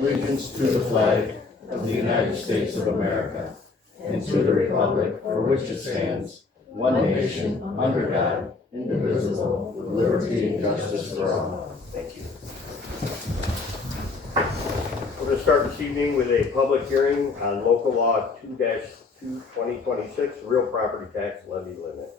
allegiance to the flag of the United States of America and to the republic for which it stands, one nation, under God, indivisible, with liberty and justice for all. Thank you. We're going to start this evening with a public hearing on local law 2-2-2026, real property tax levy limit.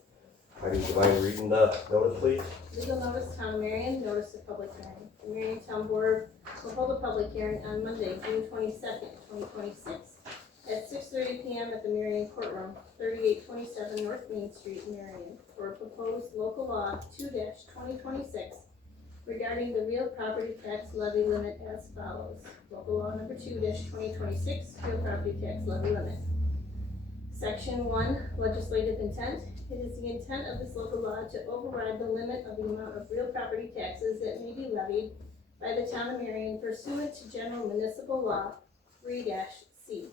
Heidi, do you mind reading the notice, please? Legal notice, Town of Marion, notice of public hearing. The Marion Town Board will hold a public hearing on Monday, June 22nd, 2026, at 6:30 p.m. at the Marion Courtroom, 3827 North Main Street, Marion, for a proposed local law 2-2026 regarding the real property tax levy limit as follows. Local law number 2-2026, real property tax levy limit. Section 1, legislative intent. It is the intent of this local law to override the limit of the amount of real property taxes that may be levied by the Town of Marion pursuant to General Municipal Law 3-C,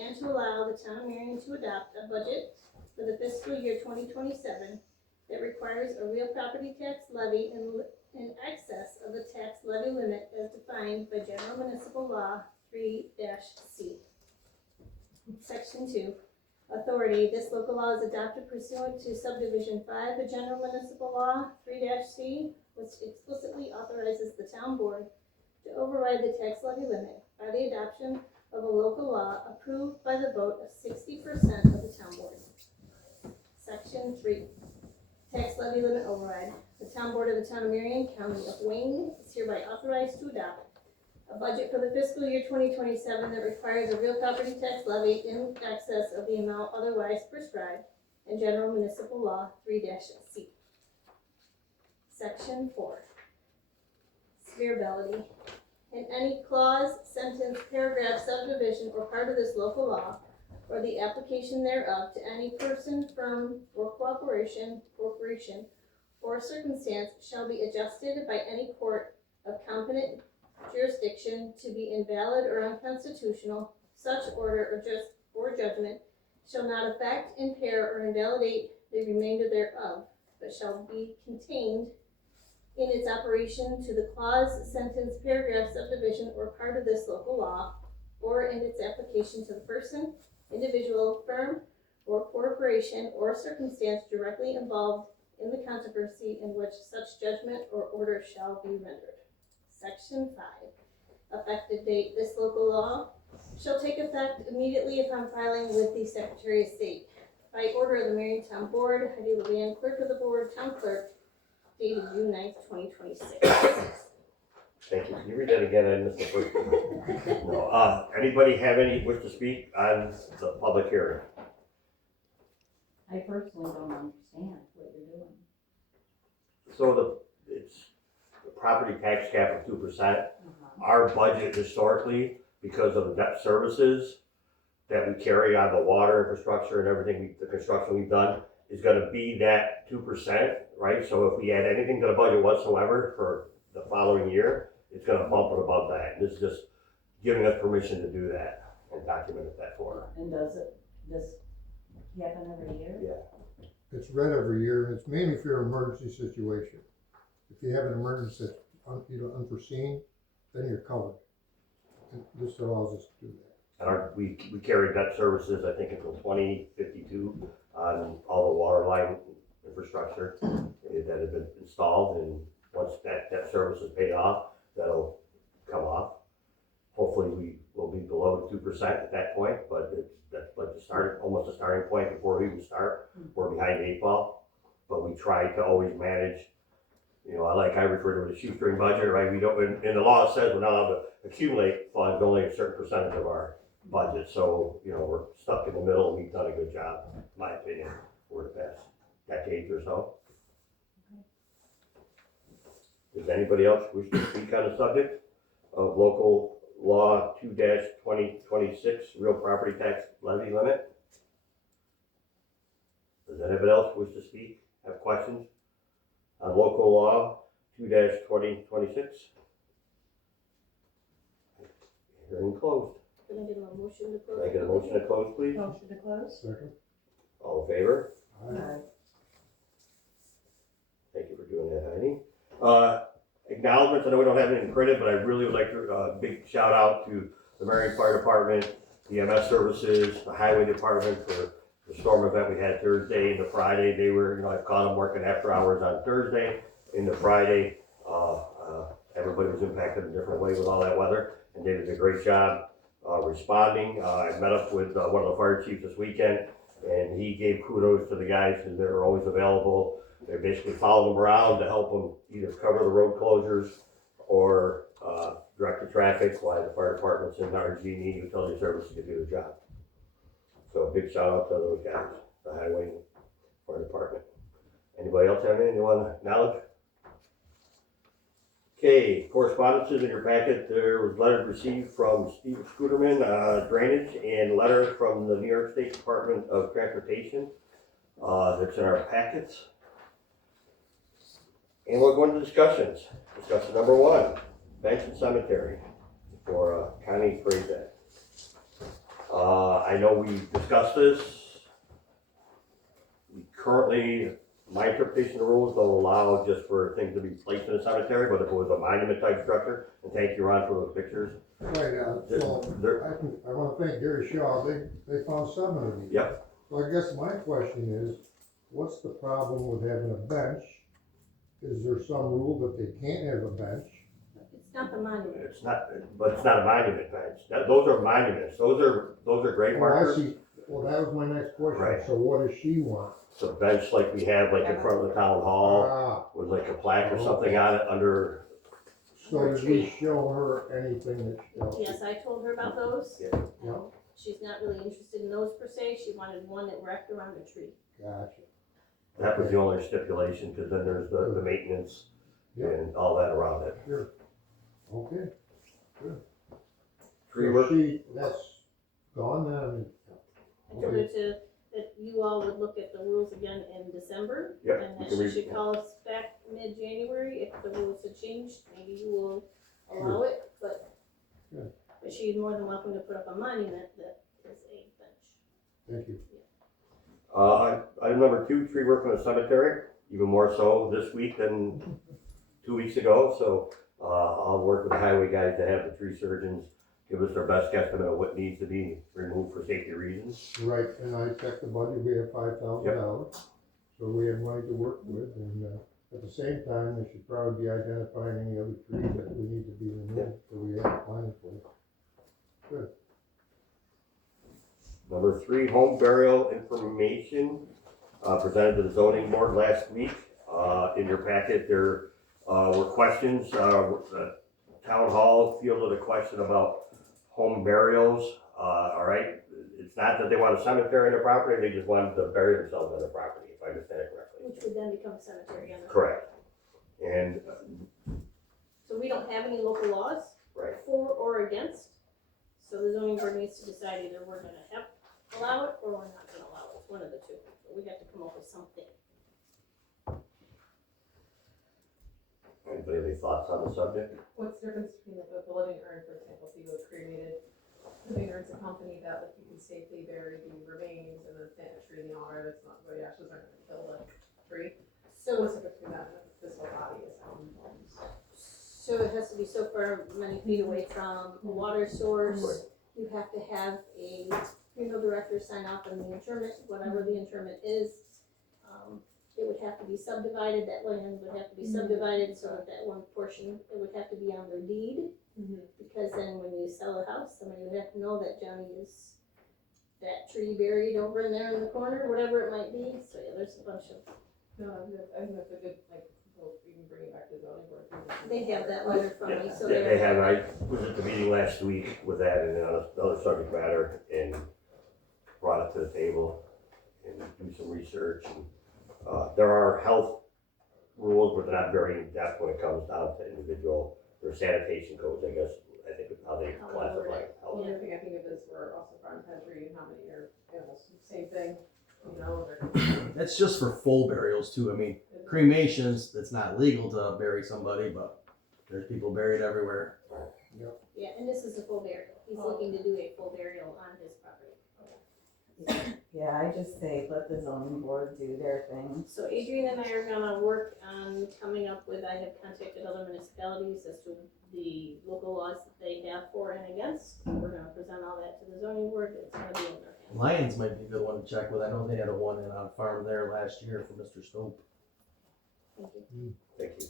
and to allow the Town of Marion to adopt a budget for the fiscal year 2027 that requires a real property tax levy in excess of the tax levy limit as defined by General Municipal Law 3-C. Section 2. Authority. This local law is adopted pursuant to subdivision 5 of General Municipal Law 3-C, which explicitly authorizes the town board to override the tax levy limit by the adoption of a local law approved by the vote of 60% of the town board. Section 3. Tax levy limit override. The town board of the Town of Marion, County of Wayne, is hereby authorized to adopt a budget for the fiscal year 2027 that requires a real property tax levy in excess of the amount otherwise prescribed in General Municipal Law 3-C. Section 4. Severability. In any clause, sentence, paragraph, subdivision, or part of this local law, or the application thereof to any person, firm, or corporation, or circumstance shall be adjusted by any court of competent jurisdiction to be invalid or unconstitutional. Such order or judgment shall not affect, impair, or invalidate the remainder thereof, but shall be contained in its operation to the clause, sentence, paragraph, subdivision, or part of this local law, or in its application to the person, individual, firm, or corporation, or circumstance directly involved in the controversy in which such judgment or order shall be rendered. Section 5. Effective date. This local law shall take effect immediately upon filing with the Secretary of State. By order of the Marion Town Board, Heidi Levan, Clerk of the Board, Town Clerk, dated June 9th, 2026. Thank you. Can you read that again? I missed the first one. No. Anybody have any wish to speak on the public hearing? I personally don't understand what you're doing. So it's the property tax cap of 2%. Our budget historically, because of the debt services that we carry on the water infrastructure and everything, the construction we've done, is going to be that 2%, right? So if we add anything to the budget whatsoever for the following year, it's going to bump it above that. And this is just giving us permission to do that and document it that for. And does this happen every year? Yeah. It's read every year, and it's mainly for an emergency situation. If you have an emergency that's unforeseen, then you're covered. And this allows us to do that. And we carry debt services, I think, until 2052 on all the water line infrastructure that have been installed. And once that debt service is paid off, that'll come off. Hopefully we will be below 2% at that point, but that's like almost a starting point before we even start. We're behind the 8 ball, but we try to always manage. I refer to it as shoestring budget, right? We don't, and the law says we're not allowed to accumulate funds, only a certain percentage of our budget. So, we're stuck in the middle, and we've done a good job, in my opinion, for the past decades or so. Does anybody else wish to speak on the subject of local law 2-2026, real property tax levy limit? Does anybody else wish to speak, have questions on local law 2-2026? Hearing closed. Can I get a motion to close? Can I get a motion to close, please? Motion to close? Second? All in favor? Aye. Thank you for doing that, Heidi. acknowledgements. I know we don't have anything printed, but I really would like to, big shout out to the Marion Fire Department, the EMS services, the Highway Department for the storm event we had Thursday and the Friday. They were, you know, I caught them working after hours on Thursday. And the Friday, everybody was impacted in a different way with all that weather, and they did a great job responding. I met up with one of the fire chiefs this weekend, and he gave kudos to the guys because they're always available. They basically followed them around to help them either cover the road closures or direct the traffic while the fire departments and RG&E utility services could do their job. So a big shout out to those guys, the highway fire department. Anybody else have anything you want to acknowledge? Okay, correspondences in your packet. There was letters received from Steve Scooterman, drainage, and letters from the New York State Department of Transportation. That's in our packets. And we'll go into discussions. Discussion number 1, bench and cemetery for Connie Frazak. I know we discussed this. We currently, my interpretation of the rules don't allow just for things to be placed in a cemetery, but if it was a monument type structure, and thank you, Ron, for those pictures. Right, I wanna thank Gary Shaw, they found 7 of these. Yep. So I guess my question is, what's the problem with having a bench? Is there some rule that they can't have a bench? It's not the monument. It's not, but it's not a monument bench. Those are monuments. Those are grave Well, I markers. see, well, that was my next question, Right. so what does she want? It's a bench like we have like in front of the town hall Ah, with like a plaque or something on it under. so did we show her anything that she? Yes, I told her about those. Yeah. Yeah. She's not really interested in those per se, she wanted one that wrapped around a tree. Gotcha. That was the only stipulation, because then there's the maintenance Yeah. and all that around it. Sure. Okay. Tree So work. that's gone then? I told her that you all would look at the rules again in December. Yep, And we that can she read- should call us back mid-January if the rules had changed, maybe you will allow it, but. Good. But she's more than welcome to put up a monument that is a bench. Thank you. Item number 2, tree work in the cemetery, even more so this week than 2 weeks ago. So I'll work with the highway guys to have the tree surgeons give us their best guesstimate of what needs to be removed for safety reasons. Right, and I checked the budget, we have $5,000, so we have money to work with, and at the same time, they should probably be identifying any other trees that we need to be removed, so we have a plan for it. Good. Number 3, home burial information presented to the zoning board last week. In your packet, there were questions. The town hall fielded a question about home burials. All right, it's not that they want a cemetery on their property; they just wanted to bury themselves on their property. If I understand it correctly. Which would then become a cemetery on the. Correct. And So we don't have any local laws right. for or against. So the zoning board needs to decide either we're gonna allow it or we're not gonna allow it, one of the two. But we have to come up with something. Anybody have any thoughts on the subject? What's the difference between like a living urn, for example, if you go cremated, living urn's a company that like you can safely bury the remains and then plant a tree in the yard, it's not, the ashes aren't gonna kill the tree. So what's the difference between that and the physical body is So it has to be so far many feet away from a water source. You have to have a funeral director sign off on the interment, whatever the interment is. It would have to be subdivided, that land would have to be subdivided so that that one portion, it would have to be on their deed. Because then when you sell a house, somebody would have to know that Johnny is that tree buried over in there in the corner, whatever it might be. So yeah, there's a bunch of, No, I think that's a good, like, so we can bring it back to the zoning board. they have that letter from me, so Yeah, they're. they have. I was at the meeting last week with that and another subject matter and brought it to the table and do some research. And, there are health rules, but they're not very in-depth when it comes down to individual, or sanitation codes, I guess, I think is how they How they classify word it. The other thing I think of is we're also farm country and how many are animals, same thing, you know, they're. That's just for full burials too. I mean, cremations, it's not legal to bury somebody, but there's people buried everywhere. Yeah, and this is a full burial. He's looking to do a full burial on his property. Yeah, I just say let the zoning board do their thing. So Adrian and I are gonna work on coming up with, I have contacted other municipalities as to the local laws that they have for and against. We're gonna present all that to the zoning board, it's gonna be in their hands. Lions might be a good one to check with. I know they had a one in on farm there last year for Mr. Stope. Thank you. Thank you.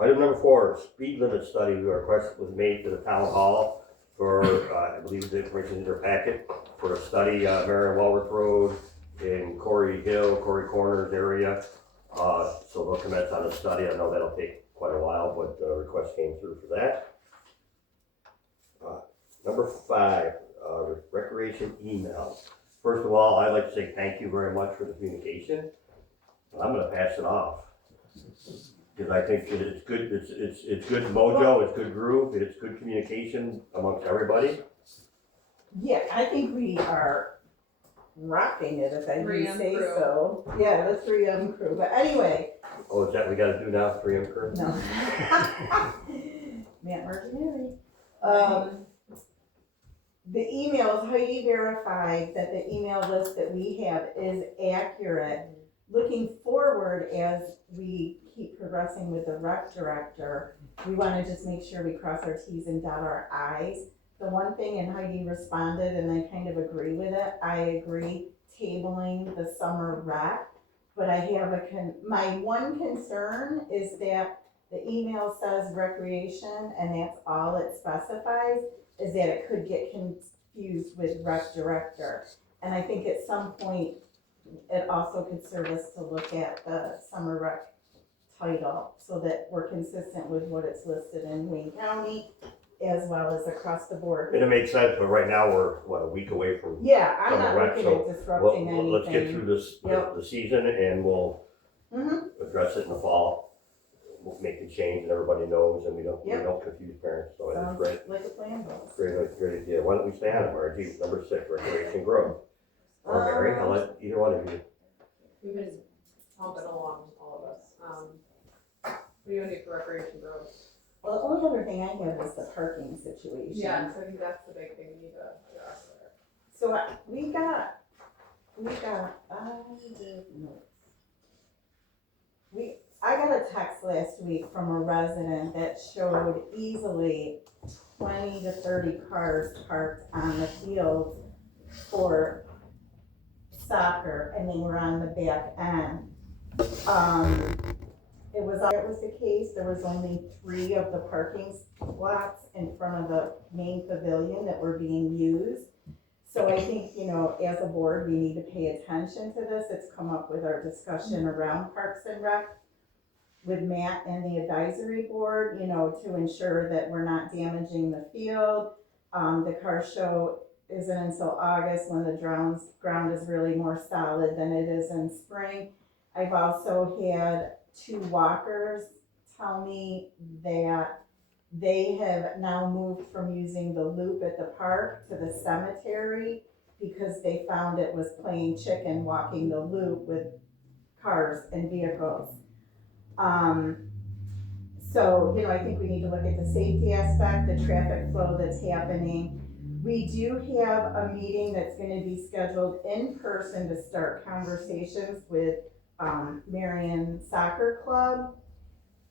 Item number 4, speed limit study. The request was made to the town hall for, I believe the information in their packet, for a study, Marion Walworth Road in Corey Hill, Corey Corners area. So they'll commence on a study. I know that'll take quite a while, but the request came through for that. Number 5, recreation emails. First of all, I'd like to say thank you very much for the communication. I'm gonna pass it off. Because I think it's good, it's good mojo, it's good groove, it's good communication amongst everybody. Yeah, I think we are rocking it, if I do 3M say crew. so. Yeah, the 3M crew, but anyway, Oh, is that what we gotta do now, 3M crew? no. Matt Martinelli. The emails, Heidi verified that the email list that we have is accurate. Looking forward, as we keep progressing with the rec director, we wanna just make sure we cross our Ts and dot our Is. The one thing, and Heidi responded, and I kind of agree with it, I agree tabling the summer rec, but I have my one concern is that the email says recreation, and that's all it specifies, is that it could get confused with rec director. And I think at some point, it also could serve us to look at the summer rec title, so that we're consistent with what it's listed in Wayne County, as well as across the board. And it makes sense, but right now we're, what, a week away from, Yeah, I'm not Summer rec, looking so at disrupting anything. let's get through this, Yep. the season, and we'll Mhm. address it in the fall. We'll make the change, and everybody knows, and we Yep. don't confuse parents, so that's Sounds great. like a plan, Boss. Great idea. Why don't we stay on it, Margie? Number 6, recreation growth. Or Mary, I'll let either one of you. We've been pumping along, all of us. What do you want to do for recreation growth? Well, the only other thing I have is the parking situation. Yeah, so I think that's the big thing we need to address there. So we got, I got a text last week from a resident that showed easily 20 to 30 cars parked on the field for soccer, and they were on the back end. It was the case, there was only 3 of the parking lots in front of the main pavilion that were being used. So I think, as a board, we need to pay attention to this. It's come up with our discussion around Parks and Rec with Matt and the advisory board, to ensure that we're not damaging the field. The car show isn't until August, when the ground is really more solid than it is in spring. I've also had 2 walkers tell me that they have now moved from using the loop at the park to the cemetery, because they found it was playing chicken walking the loop with cars and vehicles. So, I think we need to look at the safety aspect, the traffic flow that's happening. We do have a meeting that's gonna be scheduled in person to start conversations with Marion Soccer Club,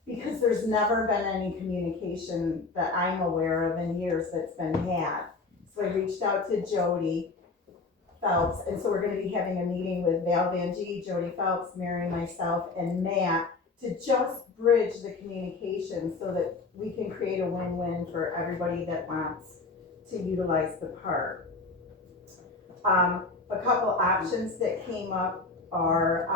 because there's never been any communication that I'm aware of in years that's been had. So I reached out to Jody Phelps, and so we're gonna be having a meeting with Val Van G, Jody Phelps, Mary, myself, and Matt, to just bridge the communication so that we can create a win-win for everybody that wants to utilize the park. A couple options that came up are,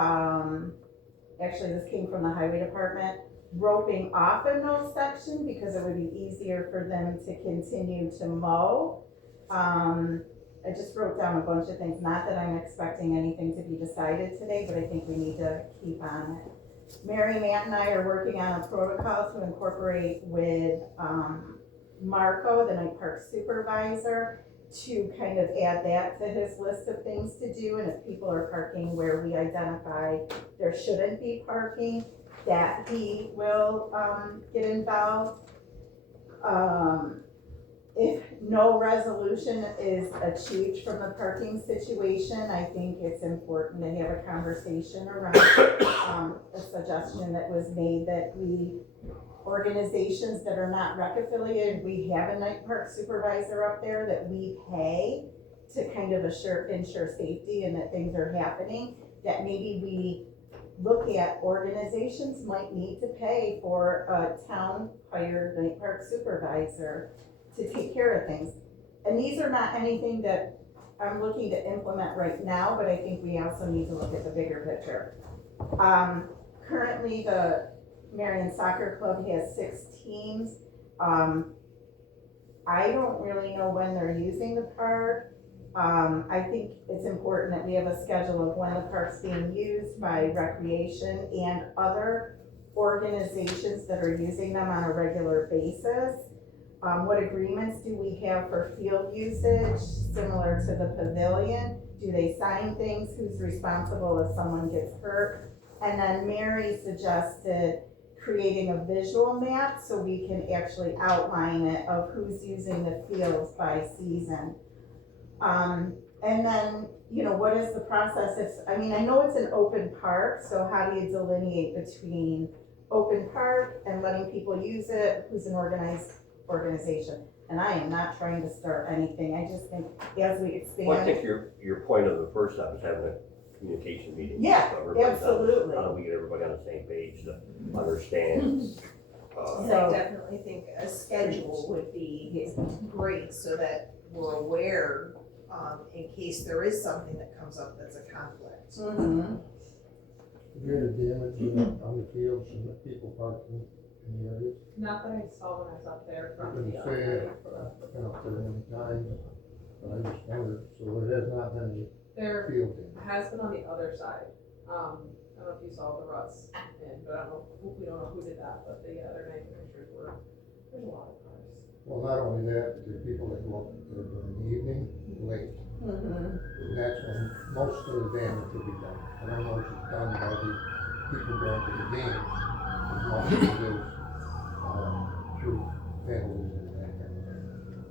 actually this came from the highway department, roping off a no section, because it would be easier for them to continue to mow. I just wrote down a bunch of things, not that I'm expecting anything to be decided today, but I think we need to keep on it. Mary, Matt, and I are working on a protocol to incorporate with Marco, the night park supervisor, to kind of add that to his list of things to do, and if people are parking where we identify there shouldn't be parking, that he will get involved. If no resolution is achieved from the parking situation. I think it's important to have a conversation around, a suggestion that was made that organizations that are not rec affiliated, we have a night park supervisor up there that we pay to kind of ensure safety and that things are happening, that maybe we look at organizations might need to pay for a town hired night park supervisor to take care of things. And these are not anything that I'm looking to implement right now, but I think we also need to look at the bigger picture. Currently, the Marion Soccer Club has 6 teams. I don't really know when they're using the park. I think it's important that we have a schedule of when the park's being used by recreation and other organizations that are using them on a regular basis. What agreements do we have for field usage, similar to the pavilion? Do they sign things? Who's responsible if someone gets hurt? And then Mary suggested creating a visual map so we can actually outline it of who's using the fields by season. And then, what is the process? I know it's an open park, so how do you delineate between open park and letting people use it? Who's an organized organization? And I am not trying to start anything. I just think as we expand. Well, I think your point of the first step is having a communication meeting. Yeah, So everybody knows absolutely. How do we get everybody on the same page to understand? And I definitely think a schedule would be great so that we're aware, in case there is something that comes up that's a conflict. Mhm. Severe damage on the fields and the people parking in the areas. Not that I saw when I was up there from Couldn't the say it. outside. I've been up there many times, but I just wondered, so it has not been There any field damage. has been on the other side. I don't know if you saw the ruts, but I don't know, we don't know who did that, but the other night pictures were, there's a lot of cars. Well, not only that, but there are people that go up there during the evening, late, Mhm. and that's when most of the damage will be done. And I know it's done by the people going to the games, but most of it is, through families and that kind of thing.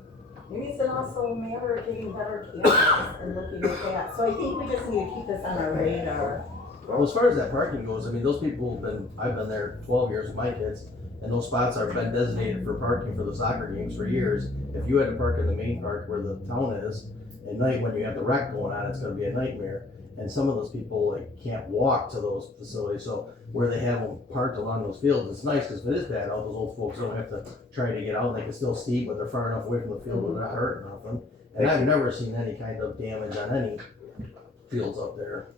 Maybe it's also a matter of getting better cameras and looking at that. So I think we just need to keep this on our radar. Well, as far as that parking goes, those people I've been there 12 years with my kids, and those spots have been designated for parking for the soccer games for years. If you had to park in the main park where the town is, at night when you have the rec going on, it's gonna be a nightmare. And some of those people can't walk to those facilities, so where they have them parked along those fields, it's nice, because if it is bad out, those old folks don't have to try to get out, they can still ski, but they're far enough away from the field where they're not hurting nothing. And I've never seen any kind of damage on any fields up there.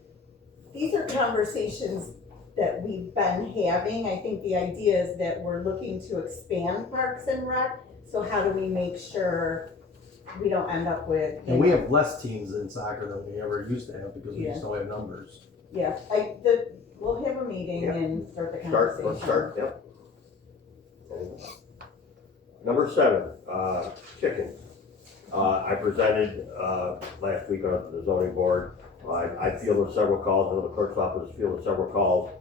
These are conversations that we've been having. I think the idea is that we're looking to expand Parks and Rec. So how do we make sure we don't end up with? And we have less teams in soccer than we ever used to have, because we just don't have numbers. Yeah, we'll have a meeting Yeah. and start the Let's conversation. start, yep. Number 7, chickens. I presented, last week on the zoning board. I fielded several calls, I know the clerk's office fielded several calls,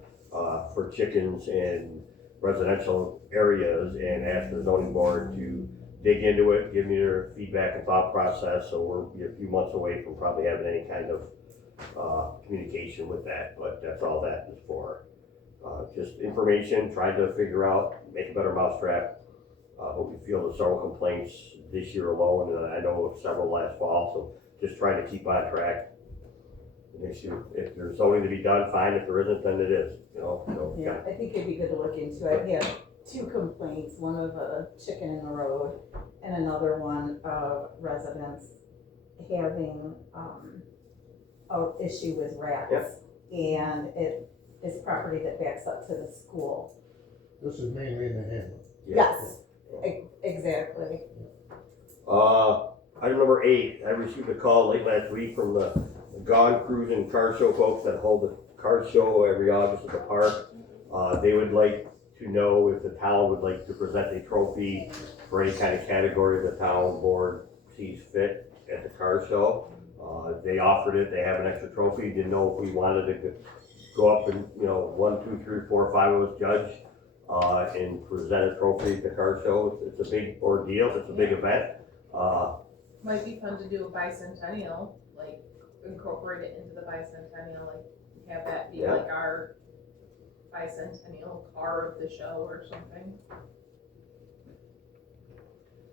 for chickens in residential areas, and asked the zoning board to dig into it, give me their feedback and thought process. So we're a few months away from probably having any kind of communication with that, but that's all that is for. Just information, trying to figure out, make a better mousetrap. But we fielded several complaints this year alone, and I know of several last fall, so just trying to keep on track. If there's zoning to be done, fine. If there isn't, then it is, So, Yeah, I think it'd be good to look into it. I've had 2 complaints, one of a chicken in the road and another one of residents having, a issue with rats. And it is property that backs up to the school. This is mainly in the hamlet. Yes, exactly. Item number 8, I received a call late last week from the Gone Cruising Car Show folks that hold the car show every August at the park. They would like to know if the town would like to present a trophy for any kind of category the town board sees fit at the car show. They offered it, they have an extra trophy, didn't know if we wanted to go up and, 1, 2, 3, 4, 5 of us judge, and present a trophy at the car show. It's a big ordeal, it's a big event. Might be fun to do a bicentennial, like incorporate it into the bicentennial, like have that be Yeah. like our bicentennial car of the show or something.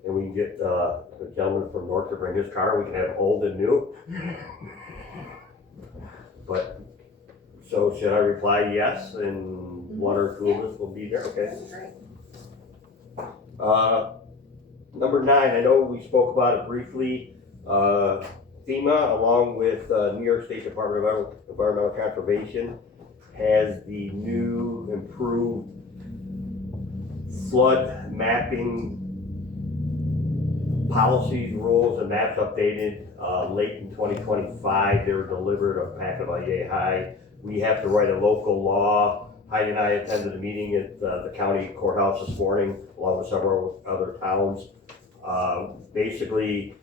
And we can get, the gentleman from North to bring his car, we can have old and new. But, so should I reply yes, and one or two of us will be there, okay? Right. Number 9, I know we spoke about it briefly, FEMA, along with New York State Department of Environmental Conservation, has the new improved flood mapping policies, rules, and maps updated late in 2025. They were delivered a packet by yay high. We have to write a local law. Heidi and I attended a meeting at the county courthouse this morning, along with several other towns. Basically,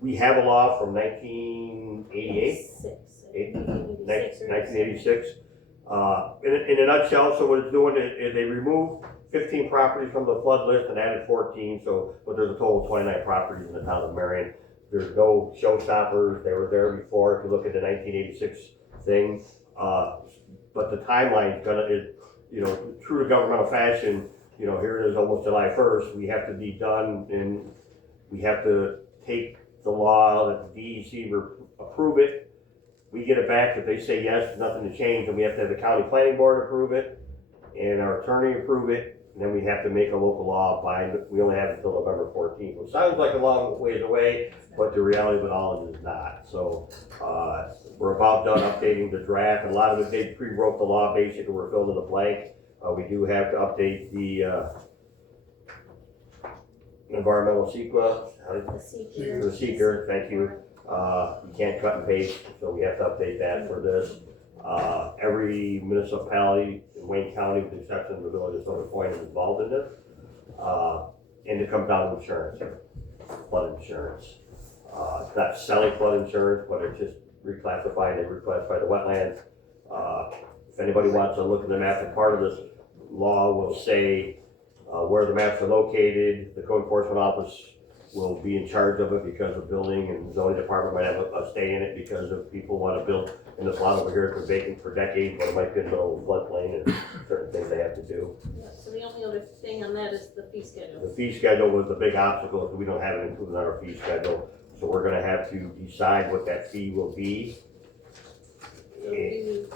we have a law from 1988. 1986. In a nutshell, so what it's doing is they remove 15 properties from the flood list and added 14, but there's a total of 29 properties in the town of Marion. There's no showstoppers, they were there before, if you look at the 1986 thing. But the timeline's true to governmental fashion, here it is almost July 1st, we have to be done, and we have to take the law, that the DEC approve it. We get it back, if they say yes, there's nothing to change, then we have to have the county planning board approve it, and our attorney approve it, and then we have to make a local law we only have until November 14th, which sounds like a long ways away, but the reality of it all is not. So, we're about done updating the draft. A lot of it, they pre-wrote the law, basically, we're filling in the blank. We do have to update the, environmental CEQA, the seeker, thank you. You can't cut and paste, so we have to update that for this. Every municipality in Wayne County, with the exception of the village of Silver Point, is involved in this. And it comes down to insurance, flood insurance. It's not selling flood insurance, but it's just reclassifying the wetlands. If anybody wants to look at the map, and part of this law will say where the maps are located. The code enforcement office will be in charge of it because the building and zoning department might have a stay in it because if people want to build in this lot over here, it's been vacant for decades, but it might be in the middle of a floodplain and certain things they have to do. Yeah, so the only other thing on that is the fee schedule. The fee schedule was the big obstacle, because we don't have it included in our fee schedule. So we're gonna have to decide what that fee will be. So you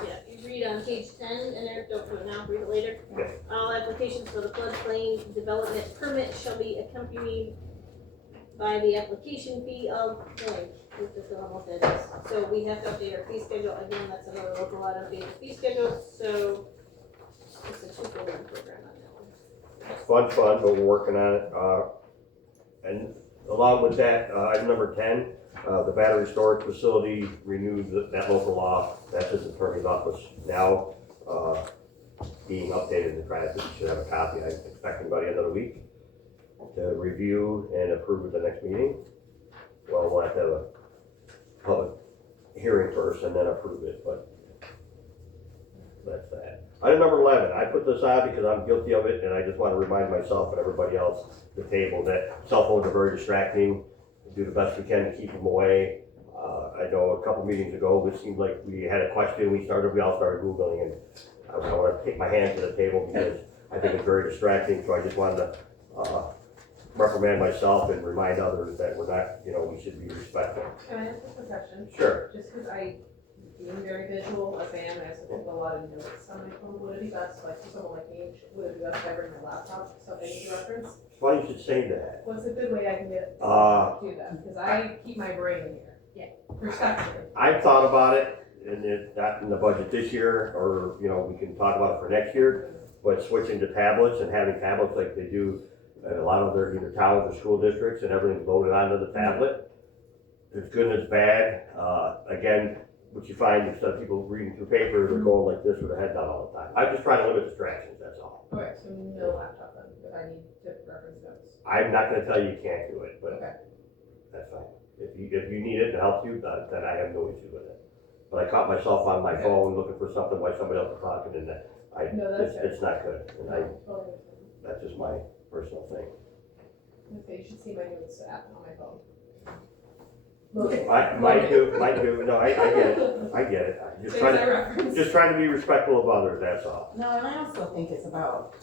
read on page 10 in there, don't do it now, read it later. Okay. All applications for the floodplain development permit shall be accompanied by the application fee of blank, which is what that is. So we have to update our fee schedule, again, that's another local law to update the fee schedule, so it's a 2-for-1 program on that one. It's fun, but we're working on it. And along with that, item number 10, the battery storage facility renewed that local law. That's at the attorney's office now, being updated and drafted. You should have a copy, I'm expecting by the end of the week, to review and approve at the next meeting. Well, we'll have to have a public hearing first and then approve it, but that's that. Item number 11, I put this on because I'm guilty of it, and I just want to remind myself and everybody else at the table that cell phones are very distracting. We do the best we can to keep them away. I know a couple meetings ago, it seemed like we had a question, we all started Googling, and I want to take my hand to the table because I think it's very distracting, so I just wanted to reprimand myself and remind others that we're not, we should be respectful. Can I ask a quick question? Sure. Just because being very visual, a fan, I also take a lot of notes on my phone, would it be best, like for someone like me, would it be best if I bring my laptop, so I need to reference? It's funny you should say that. What's a good way I can get to do that? Because I keep my brain in here. Yeah. Respectfully. I've thought about it, and it's not in the budget this year, or, we can talk about it for next year, but switching to tablets and having tablets like they do at a lot of their either towns or school districts, and everything's loaded onto the tablet. There's good and there's bad. Again, what you find instead of people reading through paper, they're going like this with their head down all the time. I'm just trying to limit distractions, that's all. Okay, so no laptop then, if I need to reference notes. I'm not gonna tell you you can't do it, but Okay. that's fine. If you need it to help you, then I have no issue with it. But I caught myself on my phone looking for something while somebody else was talking, and No, that's it's not good. And Totally understand. that's just my personal thing. Okay, you should see my notes app on my phone. Might do, no, I get it, There's a reference. Just trying to be respectful of others, that's all. No, and I also think it's about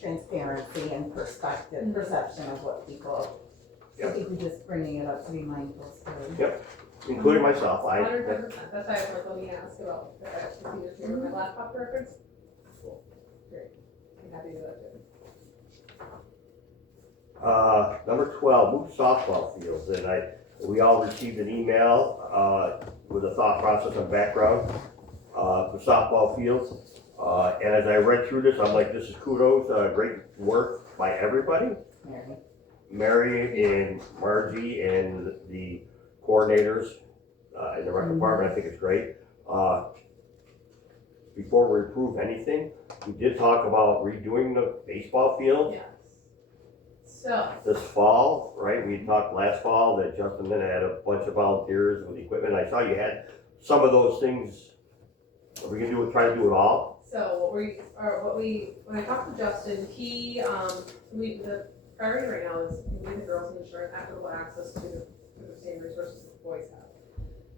transparency and perspective, perception of what people, I Yep. think we're just bringing it up to be mindful too. Including myself, 110%, that's why I was like, let me ask about if I actually see this here with my laptop reference. Cool, great, I'm happy to do that too. Number 12, move softball fields, and we all received an email, with a thought process and background, for softball fields. And as I read through this, I'm like, this is kudos, great work by everybody. Marion and Margie and the coordinators, in the rec department, I think it's great. Before we approve anything, we did talk about redoing the baseball field. Yes. So, This fall, right, we talked last fall that Justin had a bunch of volunteers with equipment, I saw you had some of those things. Are we gonna try to do it all? So when I talked to Justin, the priority right now is giving the girls and ensuring equitable access to the same resources that the boys have.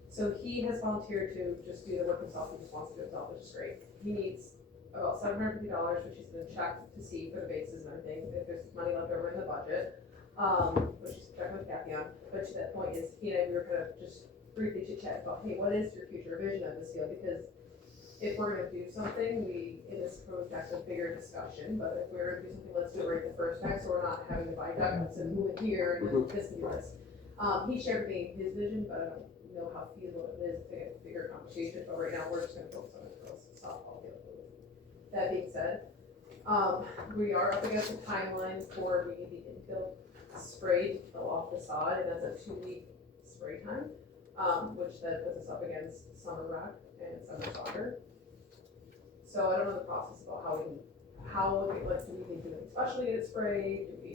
So he has volunteered to just do the work himself, he just wants to do it himself, which is great. He needs about $750, which he's gonna check to see for the bases and everything, if there's money left over in the budget, which he's checking with Kathy on. But to that point is, he and I, we were kind of just briefly chit chat about, hey, what is your future vision of this field? Because if we're gonna do something, it is probably back to a bigger discussion, but if we're gonna do something, let's do it right the first time, so we're not having to buy ducks and move it here and then this and this. He shared with me his vision, but I don't know how feasible it is to get a bigger conversation, but right now, we're just gonna focus on the girls softball field. That being said, we are up against a timeline for we need the infield sprayed to fill off the sod, and that's a 2-week spray time, which then puts us up against summer rec and summer soccer. So I don't know the process about do we need to do anything special to get it sprayed? Do we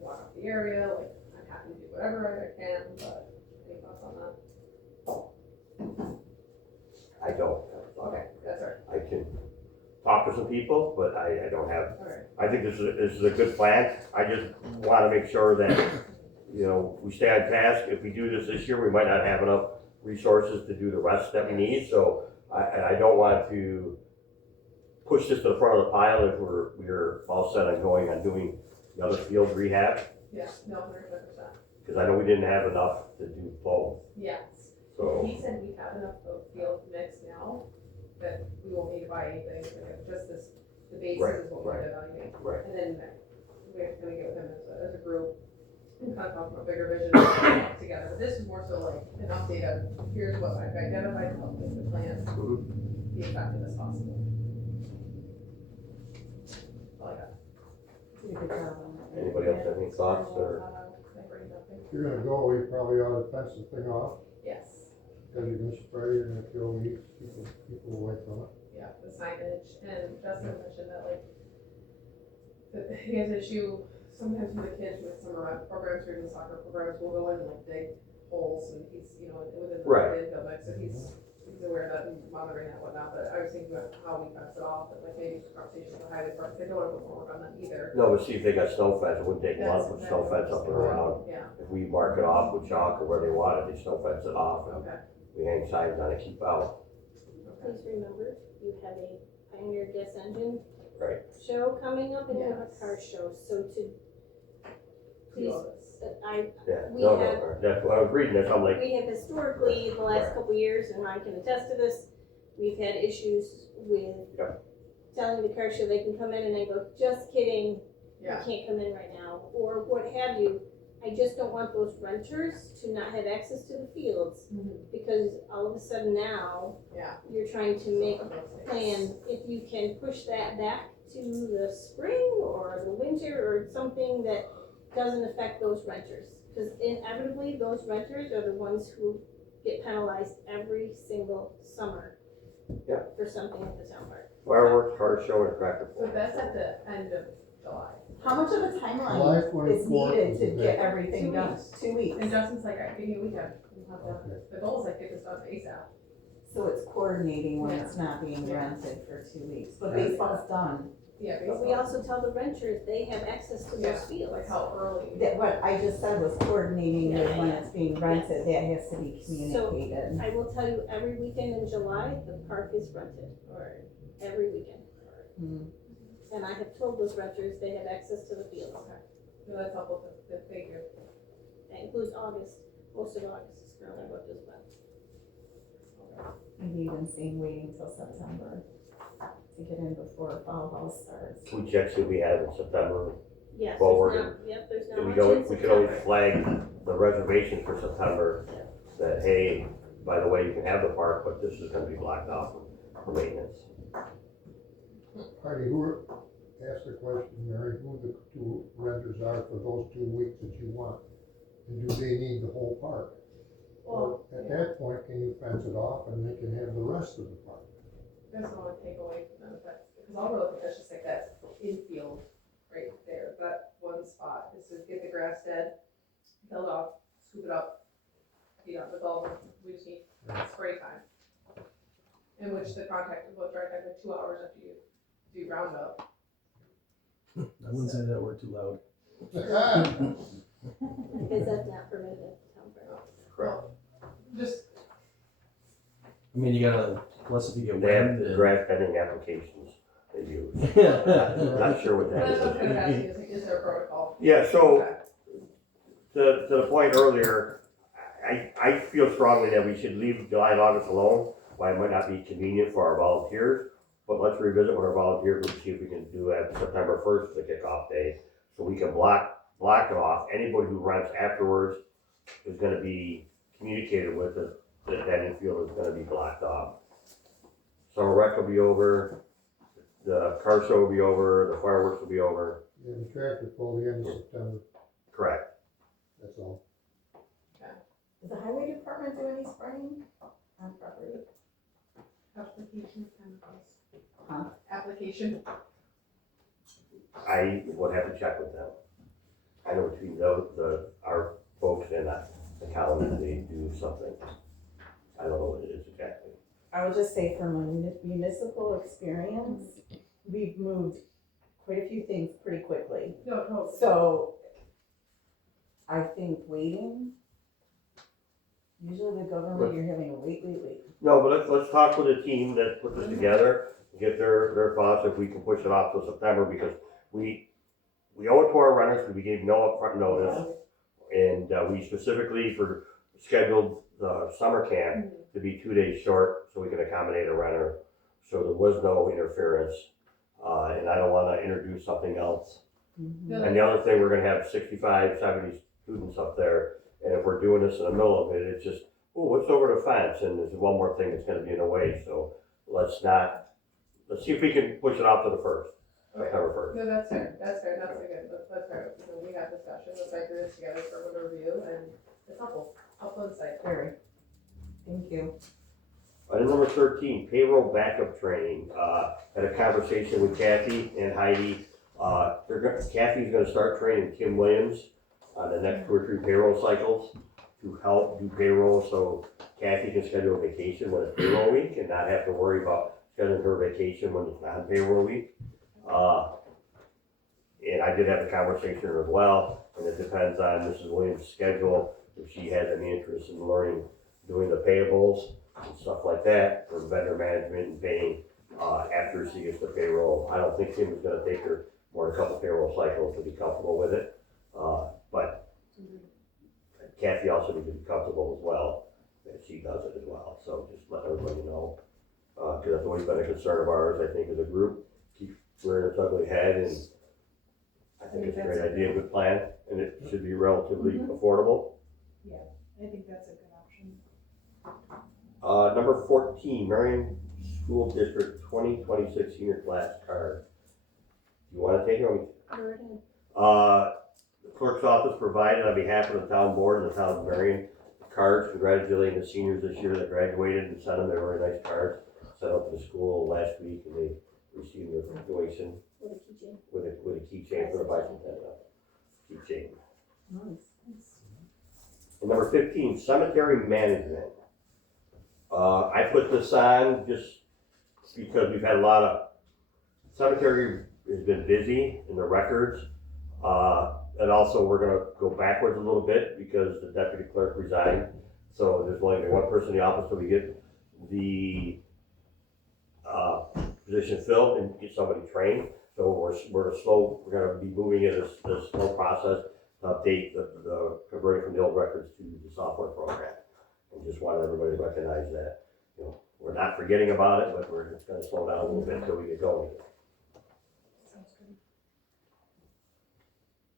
block up the area? Like, I'm happy to do whatever I can, but any thoughts on that? I don't. Okay, that's all right. I can talk to some people, but I don't have, All right. I think this is a good plan. I just wanna make sure that, we stay on task. If we do this year, we might not have enough resources to do the rest that we need, so I don't want to push this to the front of the pile if we're all set on doing the other field rehab, Yeah, no, 100%. because I know we didn't have enough to do both, Yes. so. He said we have enough of field mix now that we won't need to buy anything, just the basis is what we're evaluating. Right. And then we have to kind of get with him as a group and kind of talk about bigger vision together. But this is more so like an update of here's what I've identified to help make the plan be effective as possible. All I got. Anybody else have any thoughts or? If you're gonna go, you probably ought to fence the thing off, Yes. because you're gonna spray, you're gonna kill weeds, people away from it. Yeah, the signage, and Justin mentioned that that he has an issue sometimes with the kids with summer rec programs or even soccer programs will go in and dig holes, and he's, within the infield mix, so he's aware of that and monitoring that and whatnot, but I was thinking about how we fence it off, and maybe conversation with the highway department, they don't want to put more work on that either. No, but see if they got snow fence, it wouldn't take a lot to put snow fence up and around. Yeah, If we mark it off with chalk or where they want it, they snow fence it off, and okay, we hang signs on it, keep out. okay. Please remember, you have a Pioneer Gas Engine Right. show coming up and you have a Yes. car show, so Do please, all this. Yeah, We no, have- that's what I was reading this, I'm like, we have historically, the last Right. couple years, and Ron can attest to this, we've had issues with telling the car show they can come in and they go, just kidding, you Yeah, can't come in right now, or what have you. I just don't want those renters to not have access to the fields, because all of a sudden now, yeah. you're trying to make a Those things. plan, if you can push that back to the spring or the winter or something that doesn't affect those renters. Because inevitably, those renters are the ones who get penalized every single summer for something at the town park. fireworks, car show, and tractor So pull. that's at the end of July. How much of a July timeline is 24th needed is to the get day. everything 2 done? weeks. 2 weeks. And Justin's like, give me a weekend. We'll have done. Okay. The goal is like get this done ASAP. So it's coordinating when Yeah. it's not being Yeah. rented for 2 weeks, but Yeah. baseball's done. Yeah, But we also tell the renters they have access to Yeah, those fields. like how early. That, what I just said was coordinating with when it's being rented, that has to be So- communicated. I will tell you, every weekend in July, the park is rented, Alright, every weekend. Hmm. And I have told those renters they have access to the fields. no, that's helpful, thank you. That includes August, most of August is currently booked as well. Maybe even seeing waiting till September to get in before fall house starts. Can we check see if we have in September? Yes, Forward. there's not, yep, there's not much We in we could always September. flag the reservation for September, that, hey, by the way, you can have the park, but this is gonna be blocked off for maintenance. Heidi, ask the question, Mary, who the two renters are for those 2 weeks that you want? And do they need the whole park? Or at that point, can you fence it off and they can have the rest of the park? That's what I wanna take away from them, but, because all we're looking at is just like that infield right there, that one spot, is to get the grass dead, kill it off, scoop it up, beat up with all the, we just need spray time. In which the contact will dry time in 2 hours after you do roundup. I wouldn't say that word too loud. Because that's not permitted at the town fair. Correct. Just, I mean, you gotta, plus if you get They have wind and. draft pending applications they use. Yeah. Not sure what that that's what I'm is. kind of asking, is like, is there a protocol? Yeah, so, Okay. to the point earlier, I feel strongly that we should leave July and August alone. Why it might not be convenient for our volunteers, but let's revisit with our volunteers and see if we can do that September 1st as a kickoff day. So we can block it off. Anybody who rents afterwards is gonna be communicated with, that infield is gonna be blocked off. Summer rec will be over, the car show will be over, the fireworks will be over. Yeah, the tractor pull the end of September, Correct. that's all. Does the highway department do any spraying on property? Application chemicals. Huh? Application. I would have to check with them. I know between our folks and the county, they do something. I don't know what it is exactly. I would just say from a municipal experience, we've moved quite a few things pretty quickly. No, no. So I think waiting, usually the government, you're having a wait. No, but let's talk with the team that put this together, get their thoughts if we can push it off till September, because we owe it to our renters, because we gave no upfront notice. And we specifically scheduled the summer camp to be 2 days short so we can accommodate a renter. So there was no interference. And I don't wanna introduce something else. Mm-hmm. And the other thing, we're gonna have 65, 70 students up there. And if we're doing this in the middle of it, it's just, oh, what's over the fence? And there's one more thing that's gonna be in the way. So let's see if we can push it off to the 1st, September 1st. No, that's fair, that's fair, that's a good, that's fair, you know, we had discussions, let's go through this together for a review, and it's helpful insight. Very. Thank you. Item number 13, payroll backup training. Had a conversation with Kathy and Heidi. Kathy's gonna start training Kim Williams on the next 2 or 3 payroll cycles to help do payroll, so Kathy can schedule a vacation when it's payroll week and not have to worry about scheduling her vacation when it's not payroll week. And I did have a conversation as well, and it depends on Mrs. Williams' schedule, if she has any interest in learning, doing the payables and stuff like that, for vendor management and paying, after she gets the payroll. I don't think Kim is gonna take her more than a couple payroll cycles to be comfortable with it, but Kathy also needs to be comfortable as well, that she does it as well, so just let everybody know. Cause that's always been a concern of ours, I think, as a group, keep rearing its ugly head, and I think it's a great idea, good plan, and it should be relatively affordable. I think that's a good option. Number 14, Marion School District 2026 Senior Class Card. You wanna take it or me? Go ahead. The clerk's office provided on behalf of the town board and the town of Marion cards congratulating the seniors this year that graduated and sent them their very nice cards. Sent up to the school last week and they received their graduation With a keychain. with a keychain for the bicentennial. Keychain. Nice. And number 15, cemetery management. I put this on just because we've had a lot of cemetery has been busy in the records. And also we're gonna go backwards a little bit because the deputy clerk resigned. So there's only one person in the office till we get the position filled and get somebody trained. So we're gonna be moving in this slow process to update the converting from the old records to the software program. And just want everybody to recognize that, you know, we're not forgetting about it, but it's gonna slow down a little bit until we get going.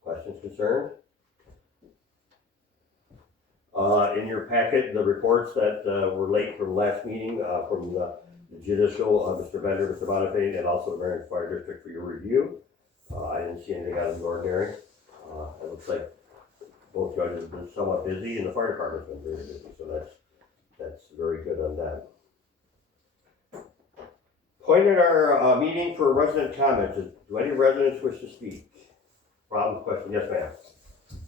Questions, concerns? In your packet, the reports that were late from last meeting, from the judicial, Mr. Bender, Mr. Bonifay, and also the Marion Fire District for your review. I didn't see anything out of the ordinary. It looks like both judges have been somewhat busy and the fire department's been very busy, so that's very good on that. Point at our meeting for resident comments. Do any residents wish to speak? Problem, question? Yes, ma'am.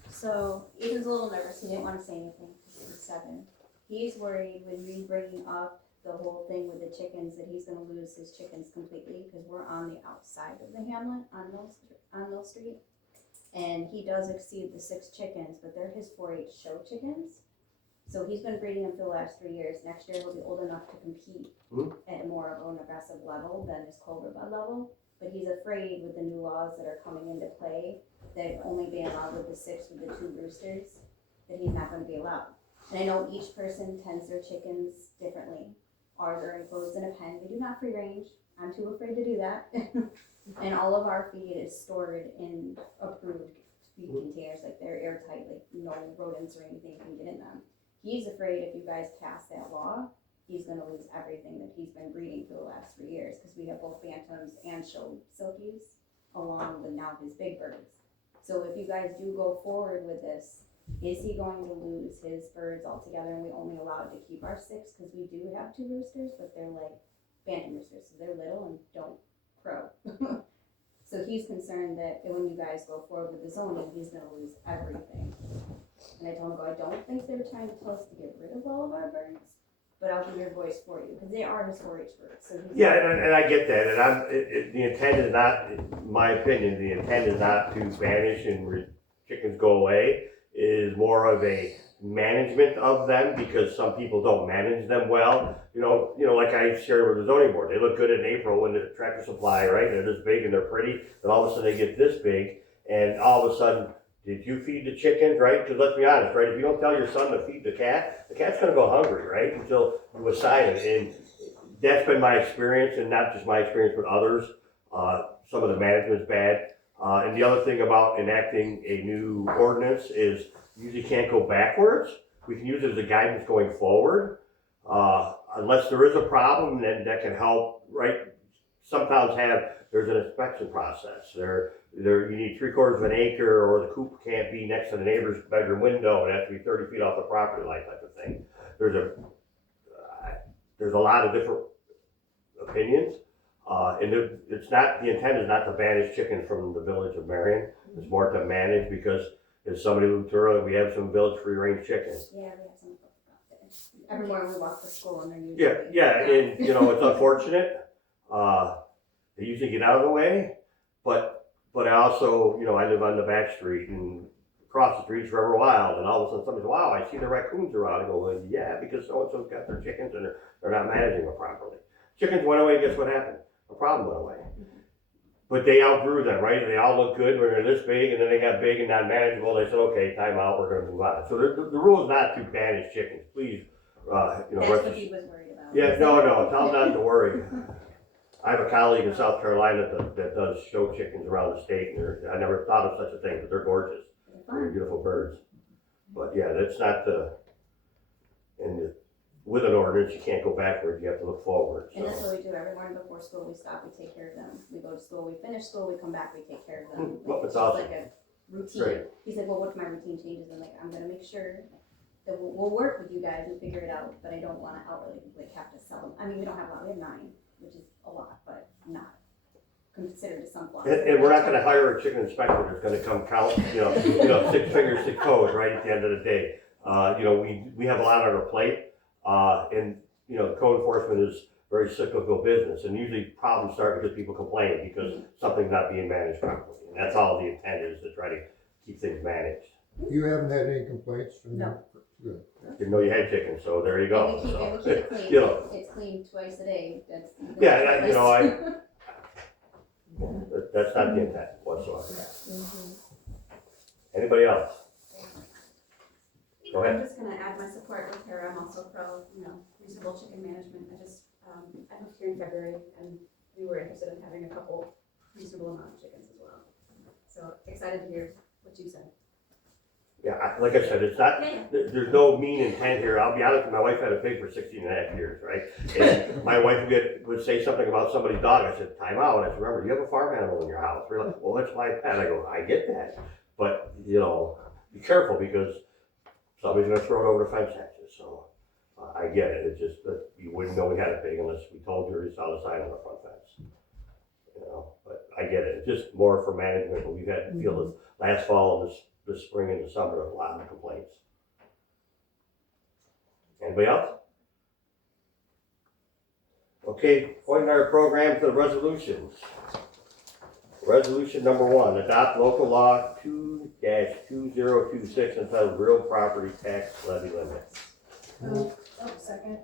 So Ethan's a little nervous, he didn't wanna say anything, because he's 7. He's worried with me bringing up the whole thing with the chickens, that he's gonna lose his chickens completely, because we're on the outside of the hamlet, on Mill Street. And he does exceed the 6 chickens, but they're his 4-H show chickens. So he's been breeding them for the last 3 years. Next year he'll be old enough to compete at more of an aggressive level than his Cobra Bud level. But he's afraid with the new laws that are coming into play, that only be allowed with the 6 with the 2 roosters, that he's not gonna be allowed. And I know each person tends their chickens differently. Ours are enclosed in a pen. We do not free range. I'm too afraid to do that. And all of our feed is stored in approved feed containers, like they're airtight, like no rodents or anything can get in them. He's afraid if you guys pass that law, he's gonna lose everything that he's been breeding for the last 3 years, because we have both bantams and show silkies, along with now his big birds. So if you guys do go forward with this, is he going to lose his birds altogether, and we only allowed to keep our 6, because we do have 2 roosters, but they're like bantam roosters, so they're little and don't crow. So he's concerned that when you guys go forward with the zoning, he's gonna lose everything. And I told him, I don't think they're trying to tell us to get rid of all of our birds, but I'll be your voice for you, because they are his 4-H birds. So Yeah, and I get that, and the intent is not, in my opinion, the intent is not to banish and chickens go away. It is more of a management of them, because some people don't manage them well. You know, like I shared with the zoning board, they look good in April when the Tractor Supply, right? They're this big and they're pretty, and all of a sudden they get this big, and all of a sudden, did you feed the chickens, right? Because let's be honest, right? If you don't tell your son to feed the cat's gonna go hungry, right? Until you assign it. And that's been my experience, and not just my experience with others. Some of the management's bad. And the other thing about enacting a new ordinance is you usually can't go backwards. We can use it as a guidance going forward. Unless there is a problem, then that can help, right? Some towns there's an inspection process. You need 3/4 of an acre, or the coop can't be next to the neighbor's bedroom window. It has to be 30 feet off the property line, type of thing. There's a lot of different opinions. And it's not, the intent is not to banish chickens from the village of Marion. It's more to manage, because as somebody alluded to earlier, we have some village free range chickens. Yeah, we have some every morning we walk to school and they're usually. Yeah, and you know, it's unfortunate. They usually get out of the way, but I also, you know, I live on the back street, and across the street is Forever Wild, and all of a sudden somebody says, wow, I see the raccoons around. I go, well, yeah, because so-and-so's got their chickens and they're not managing them properly. Chickens went away, guess what happened? A problem went away. But they outgrew them, right? They all look good when they're this big, and then they got big and not manageable. They said, okay, time out, we're gonna move on. So the rule is not to banish chickens, please. You know, That's what he was worried about. Yeah, no, tell them not to worry. I have a colleague in South Carolina that does show chickens around the state, and I never thought of such a thing, but they're gorgeous. They're beautiful birds. But yeah, that's not with an ordinance, you can't go backwards, you have to look forward. So. And that's what we do every morning before school. We stop, we take care of them. We go to school, we finish school, we come back, we take care of them. Well, It's that's awesome. like a routine. Great. He said, well, what if my routine changes? I'm like, I'm gonna make sure that we'll work with you guys and figure it out, but I don't wanna outright have to sell them. I mean, we don't have a lot, we have 9, which is a lot, but not considered a sunflower. And we're not gonna hire a chicken inspector that's gonna come count, you know, 6 fingers, 6 toes, right, at the end of the day. You know, we have a lot on our plate, and, you know, code enforcement is very cyclical business, and usually problems start because people complain because something's not being managed properly. And that's all the intent is, to try to keep things managed. You haven't had any complaints from? No. Good. Didn't know you had chickens, so there you go. And we keep it clean. You know. It's clean twice a day. That's Yeah, and that's not the intent whatsoever. Mhm. Anybody else? Go ahead. I'm just gonna add my support with her. I'm also pro, reasonable chicken management. I moved here in February and we were interested in having a couple reasonable amount of chickens as well. So excited to hear what you said. Yeah, like I said, it's not, there's no mean intent here. I'll be honest, my wife had a pig for 16 and a half years, right? And my wife would say something about somebody's dog. I said, time out. I said, remember, you have a farm animal in your house. We're like, well, that's my pet. I go, I get that. But, be careful because somebody's gonna throw it over the fence at you. So I get it. It's just that you wouldn't know we had a pig unless we told you or you saw the sign on the front fence. But I get it. It's just more for management. But we've had to feel this last fall and this spring and the summer, a lot of complaints. Anybody else? Okay, point in our program for the resolutions. Resolution number 1, adopt local law 2-2026 entitled Real Property Tax Levy Limit. Second.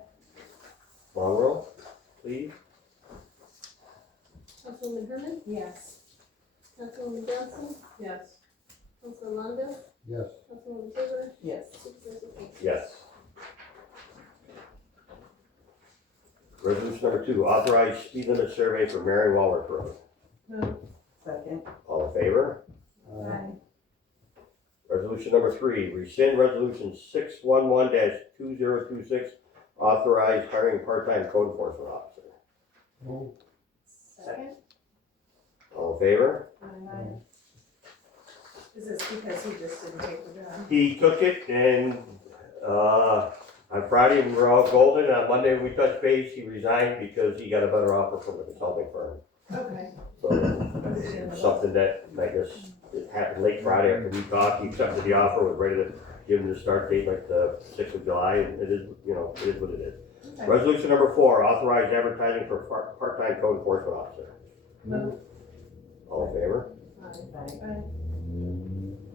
Long roll, please. Councilwoman Herman, Yes. Councilwoman Johnson, Yes. Councilman Longo, Yes. Councilwoman Taylor, Yes. Supervisor King. Yes. Resolution number 2, authorize speed limit survey for Marion Walworth Road. Second. All in favor? Resolution number 3, rescind resolution 611-2026, authorize hiring part-time code enforcement officer. Move. Second. All in favor? Is this because he just didn't take the job? He took it and, on Friday we were all golden, and on Monday we touched base, he resigned because he got a better offer from a consulting firm. Okay. So, it's something that, I guess, it happened late Friday after we talked, he accepted the offer, was ready to give him the start date like the 6th of July, and it is, it is what it is. Okay. Resolution number 4, authorize advertising for part-time code enforcement officer. Move. All in favor? Aye.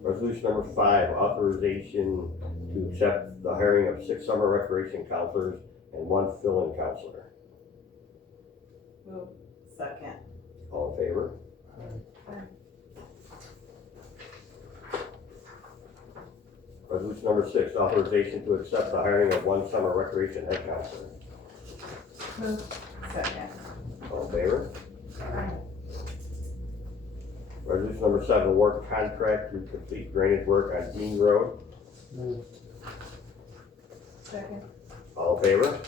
Resolution number 5, authorization to accept the hiring of 6 summer recreation counselors and 1 fill-in counselor. Move. Second. All in favor? Resolution number 6, authorization to accept the hiring of 1 summer recreation head counselor. Move. Second. All in favor? Aye. Resolution number 7, award contract to complete drainage work on Dean Road. Move. Second. All in favor?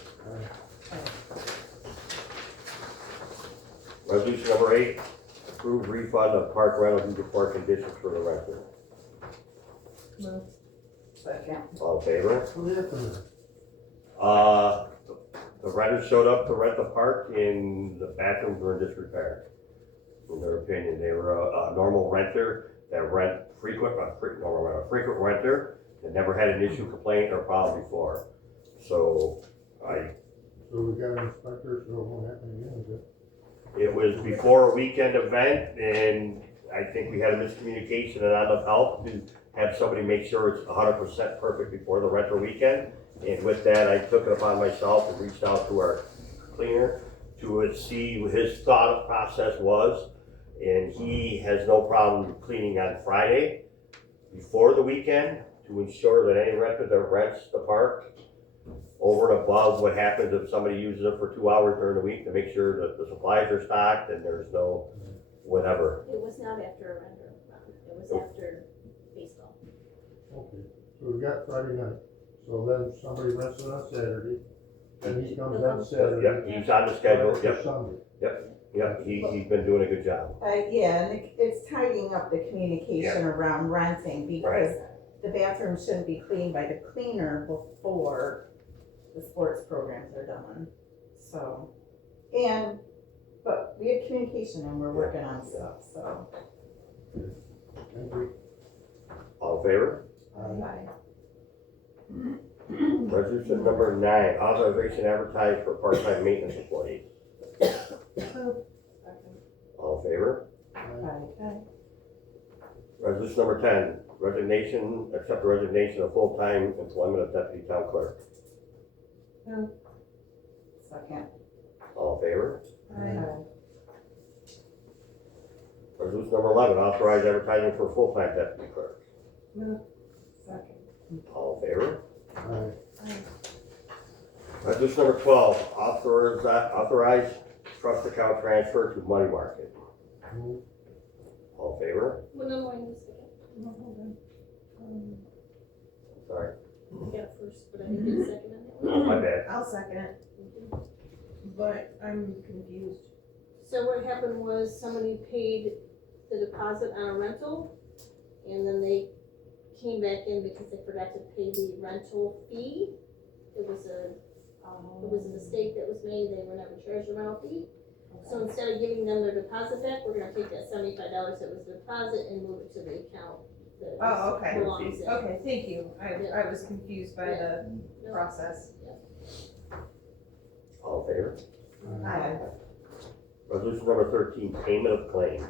Resolution number 8, approve refund of park rental due to poor conditions for the renter. Move. Second. All in favor? What happened The renters showed up to rent the park and the bathrooms were in disrepair. In their opinion, they were a normal renter that rent a frequent renter that never had an issue, complaint, or problem before. So there? So we got an inspector, so it won't happen again, is it? it was before a weekend event, and I think we had a miscommunication and not enough help to have somebody make sure it's 100% perfect before the rental weekend. And with that, I took it upon myself and reached out to our cleaner to see what his thought process was. And he has no problem cleaning on Friday before the weekend to ensure that any renter that rents the park over and above what happens if somebody uses it for 2 hours during the week, to make sure that the supplies are stocked and there's no whatever. It was not after a render, it was after baseball. Okay, so we got Friday night, so then somebody rents it on Saturday, and he comes on Saturday. Yep, he's on the schedule, for yep, Sunday. yep, he's been doing a good job. Yeah, and it's tidying up the communication around renting, because the bathroom shouldn't be cleaned by the cleaner before the sports programs are done, so. But we have communication and we're working on stuff, so. Thank you. All in favor? Aye. Aye. Resolution number 9, authorization advertised for part-time maintenance employees. All in favor? Resolution number 10, resignation, accept the resignation of full-time employment of deputy town clerk. Second. All in favor? Resolution number 11, authorize advertising for full-time deputy clerk. Second. All in favor? Aye. Resolution number 12, authorize trust account transfer to money market. Move. All in favor? Well, no, more in a second. Sorry. You got first, but I didn't get second on that Oh, one. my bad. I'll second it, but I'm confused. So what happened was somebody paid the deposit on a rental, and then they came back in because they forgot to pay the rental fee. It was a mistake that was made, they were never charged a rental fee. So instead of giving them their deposit back, we're gonna take that $75 that was the deposit and move it to the account that Oh, it okay. belongs in. Okay, thank you. Yeah. I was confused by the No. process. All in favor? Aye. Resolution number 13, payment of claims.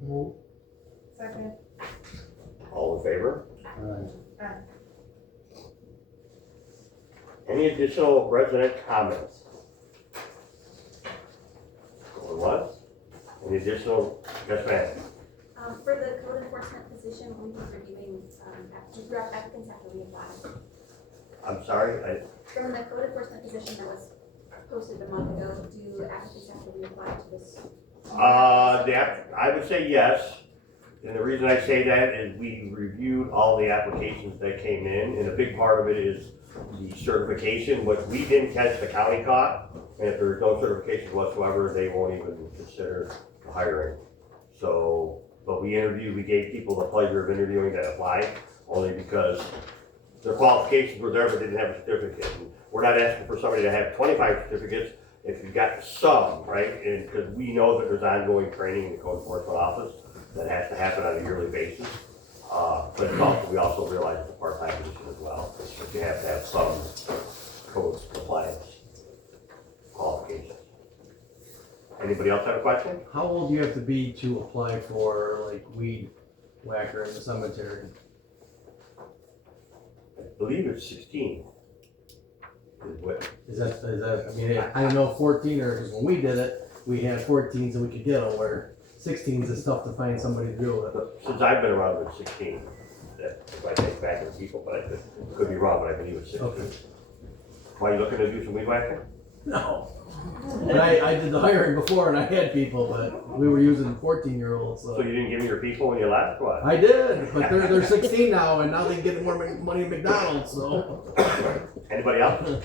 Move. Second. All in favor? Aye. Any additional resident comments? Going once? Any additional, yes ma'am? For the code enforcement position, we'll be reviewing, applicants after we apply. I'm sorry, From the code enforcement position that was posted a month ago, do applicants have to reapply to this? I would say yes. And the reason I say that is we reviewed all the applications that came in, and a big part of it is the certification. What we didn't catch, the county caught, and if there's no certification whatsoever, they won't even consider hiring. So, but we gave people the pleasure of interviewing that applied, only because their qualifications were there but didn't have a certificate. And we're not asking for somebody to have 25 certificates if you've got some, right? And because we know that there's ongoing training in the code enforcement office that has to happen on a yearly basis. But it's also, we also realize it's a part-time position as well, but you have to have some code compliance qualifications. Anybody else have a question? How old do you have to be to apply for like weed whacker in the cemetery? I believe it's 16. Is that, I mean, I don't know 14 or, because when we did it, we had 14s and we could get them, where 16s is tough to find somebody to do it. But since I've been around, it's 16. That if I take back the people, but I could be wrong, but I believe it's 16. Okay. Why are you looking to do some weed whacking? No. But I did the hiring before and I had people, but we were using 14-year-olds, So so. you didn't give me your people when you left, what? I did, but they're 16 now and now they can get more money at McDonald's, so. Anybody else?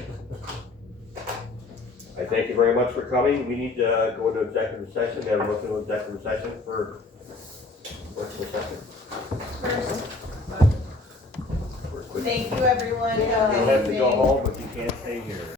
I thank you very much for coming. We need to go into executive session. We have a motion to executive session for, what's the second? Thank you, everyone. You'll have to go home, but you can't stay here.